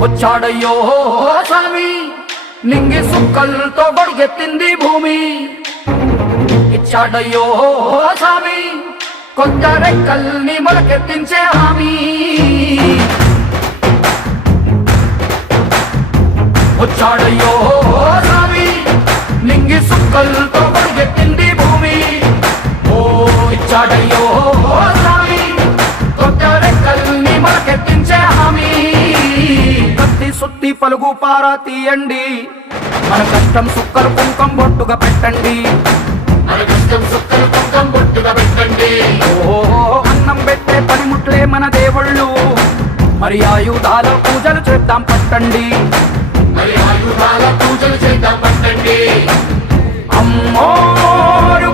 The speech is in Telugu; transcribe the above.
వచ్చాడయ్యో స్వామి నింగి సుక్కలతో గొడుగెత్తింది భూమి ఇచ్చాడయ్యో స్వామి కొత్త రెక్కల్ని మొలకెత్తించే హామీ వచ్చాడయ్యో స్వామి నింగి సుక్కలతో గొడుగెత్తింది భూమి ఓ ఇచ్చాడయ్యో స్వామి కొత్త రెక్కల్ని మొలకెత్తించే హామీ కత్తి సుత్తి పలుగు పారా తీయండి మన కష్టం సుక్కలు కుంకం బొట్టుగా పెట్టండి ఓ అన్నం పెట్టే పనిముట్లే మన దేవుళ్ళు మరి ఆయుధాల పూజలు చేద్దాం పట్టండి అమ్మోరు